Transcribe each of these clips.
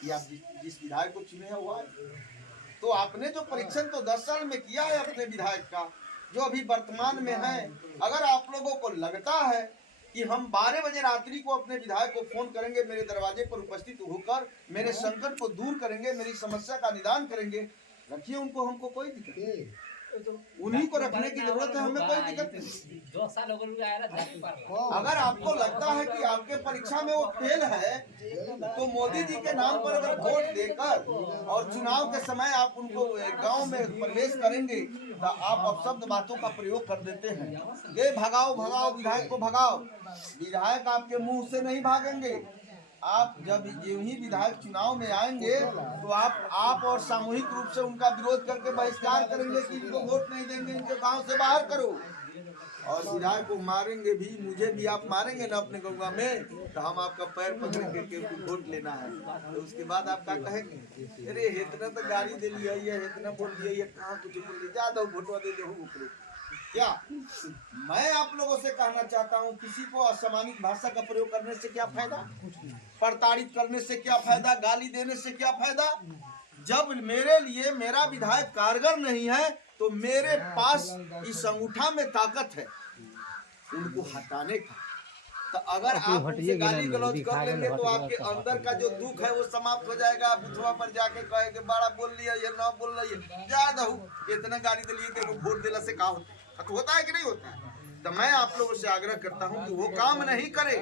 कि आप जिस विधायक को चुने हैं वो आए। तो आपने जो परीक्षण तो 10 साल में किया है अपने विधायक का, जो अभी वर्तमान में है, अगर आप लोगों को लगता है कि हम 12 बजे रात्रि को अपने विधायक को फोन करेंगे, मेरे दरवाजे पर उपस्थित होकर मेरे संकट को दूर करेंगे, मेरी समस्या का निदान करेंगे, रखिए उनको, हमको कोई दिक्कत नहीं, उन्हीं को रखने की जरूरत है, हमें कोई दिक्कत नहीं। अगर आपको लगता है कि आपके परीक्षा में वो फेल है, तो मोदी जी के नाम पर अगर वोट देकर और चुनाव के समय आप उनको गांव में प्रवेश करेंगे, तो आप अपशब्द बातों का प्रयोग कर देते हैं। ये भगाओ भगाओ, विधायक को भगाओ। विधायक आपके मुंह से नहीं भागेंगे। आप जब जो ही विधायक चुनाव में आएंगे, तो आप और सामूहिक रूप से उनका विरोध करके बहिष्कार करेंगे कि इनको वोट नहीं देंगे, इनके गांव से बाहर करो। और विधायक को मारेंगे भी, मुझे भी आप मारेंगे ना अपने गंगा में, तो हम आपका पैर पकड़ेंगे कि वोट लेना है। तो उसके बाद आप क्या कहेंगे, अरे इतना तो गाड़ी दे लिया, ये इतना बोल दिया, ये कहाँ कुछ बोल दिया, ज्यादा वोटवा दे दे। क्या मैं आप लोगों से कहना चाहता हूँ, किसी को असम्मानित भाषा का प्रयोग करने से क्या फायदा, प्रताड़ित करने से क्या फायदा, गाली देने से क्या फायदा। जब मेरे लिए मेरा विधायक कारगर नहीं है, तो मेरे पास इस अंगूठा में ताकत है उनको हटाने का। तो अगर आप उनसे गाली गलौज कर लेंगे, तो आपके अंदर का जो दुख है वो समाप्त हो जाएगा। बुथवा पर जाके कहेंगे बड़ा बोल लिया, ये ना बोल रही है, ज्यादा इतना गाली दे लिए कि वोट देने से क्या होता है कि नहीं होता है। तो मैं आप लोगों से आग्रह करता हूं कि वो काम नहीं करे।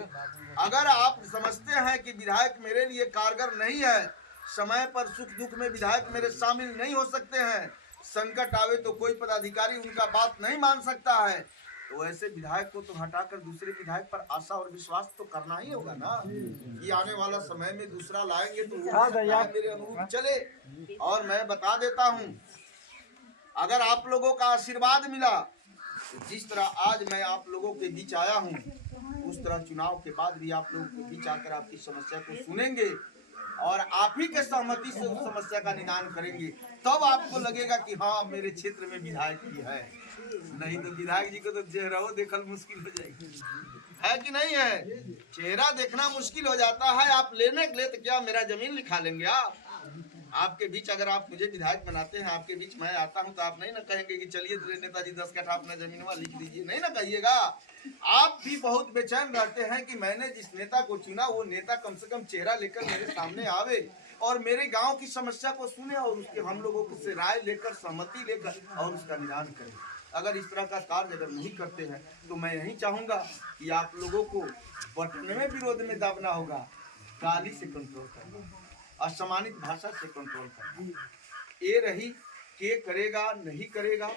अगर आप समझते हैं कि विधायक मेरे लिए कारगर नहीं है, समय पर सुख दुख में विधायक मेरे शामिल नहीं हो सकते हैं, संकट आवे तो कोई पदाधिकारी उनका बात नहीं मान सकता है, तो ऐसे विधायक को तो हटाकर दूसरे विधायक पर आशा और विश्वास तो करना ही होगा ना, कि आने वाला समय में दूसरा लाएंगे तो मेरे अनुरूप चले। और मैं बता देता हूं, अगर आप लोगों का आशीर्वाद मिला, तो जिस तरह आज मैं आप लोगों के बीच आया हूं, उस तरह चुनाव के बाद भी आप लोगों के बीच आकर आपकी समस्या को सुनेंगे और आप ही के सहमति से उस समस्या का निदान करेंगे। तब आपको लगेगा कि हाँ मेरे क्षेत्र में विधायक भी है। नहीं तो विधायक जी को तो चेहरा देखना मुश्किल हो जाएगी, है कि नहीं है। चेहरा देखना मुश्किल हो जाता है। आप लेने के लिए तो क्या मेरा जमीन लिखा लेंगे आप। आपके बीच अगर आप मुझे विधायक बनाते हैं, आपके बीच मैं आता हूं, तो आप नहीं ना कहेंगे कि चलिए नेताजी 10 कट्ठा अपना जमीन लिख दीजिए, नहीं ना कहिएगा। आप भी बहुत बेचैन रहते हैं कि मैंने जिस नेता को चुना, वो नेता कम से कम चेहरा लेकर मेरे सामने आवे और मेरे गांव की समस्या को सुने और उसके हम लोगों से राय लेकर, सहमति लेकर और उसका निदान करें। अगर इस तरह का कार्य अगर नहीं करते हैं, तो मैं यही चाहूंगा कि आप लोगों को बटन में विरोध में दबना होगा, गाली से कंट्रोल करना, असम्मानित भाषा से कंट्रोल करना। ये रही के करेगा नहीं करेगा,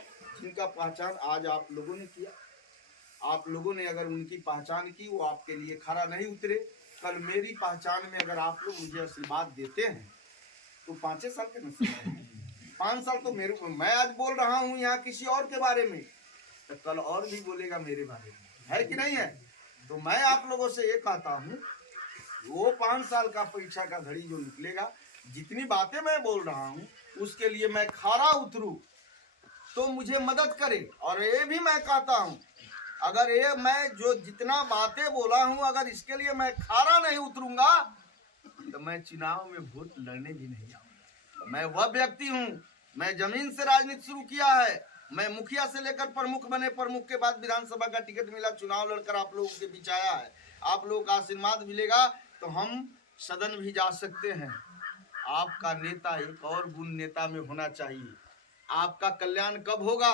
जिनका पहचान आज आप लोगों ने किया, आप लोगों ने अगर उनकी पहचान की, वो आपके लिए खरा नहीं उतरे। कल मेरी पहचान में अगर आप लोग मुझे आशीर्वाद देते हैं, तो 5 साल के नसीब 5 साल तो मेरे, मैं आज बोल रहा हूँ यहाँ किसी और के बारे में, तो कल और भी बोलेगा मेरे बारे में, है कि नहीं है। तो मैं आप लोगों से ये कहता हूँ, वो 5 साल का परीक्षा का घड़ी जो निकलेगा, जितनी बातें मैं बोल रहा हूँ उसके लिए मैं खरा उतरूं, तो मुझे मदद करे। और ये भी मैं कहता हूँ, अगर ये मैं जो जितना बातें बोला हूँ, अगर इसके लिए मैं खरा नहीं उतरूंगा, तो मैं चुनाव में वोट लड़ने भी नहीं आऊंगा। मैं वह व्यक्ति हूँ, मैं जमीन से राजनीति शुरू किया है, मैं मुखिया से लेकर प्रमुख बने, प्रमुख के बाद विधानसभा का टिकट मिला, चुनाव लड़कर आप लोगों के बीच आया है। आप लोगों का आशीर्वाद मिलेगा तो हम सदन भी जा सकते हैं। आपका नेता एक और गुण नेता में होना चाहिए। आपका कल्याण कब होगा,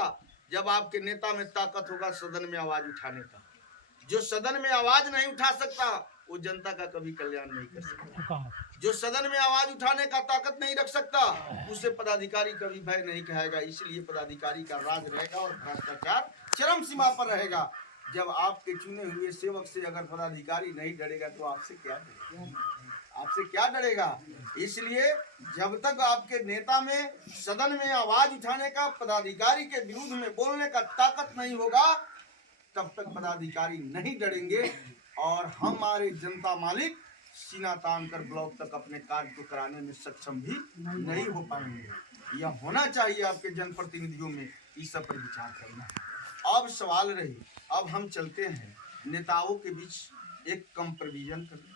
जब आपके नेता में ताकत होगा सदन में आवाज उठाने का। जो सदन में आवाज नहीं उठा सकता, वो जनता का कभी कल्याण नहीं कर सकता। जो सदन में आवाज उठाने का ताकत नहीं रख सकता, उसे पदाधिकारी कभी भय नहीं कहेगा। इसलिए पदाधिकारी का राज रहेगा और भ्रष्टाचार चरम सीमा पर रहेगा। जब आपके चुने हुए सेवक से अगर पदाधिकारी नहीं डरेगा, तो आपसे क्या डरेगा, आपसे क्या डरेगा। इसलिए जब तक आपके नेता में सदन में आवाज उठाने का, पदाधिकारी के विरुद्ध में बोलने का ताकत नहीं होगा, तब तक पदाधिकारी नहीं डरेंगे और हमारे जनता मालिक सीना तान कर ब्लॉक तक अपने कार्य को कराने में सक्षम भी नहीं हो पाएंगे। यह होना चाहिए आपके जनप्रतिनिधियों में, इस सब पर विचार करना। अब सवाल रही, अब हम चलते हैं नेताओं के बीच एक कंपैरिजन करने।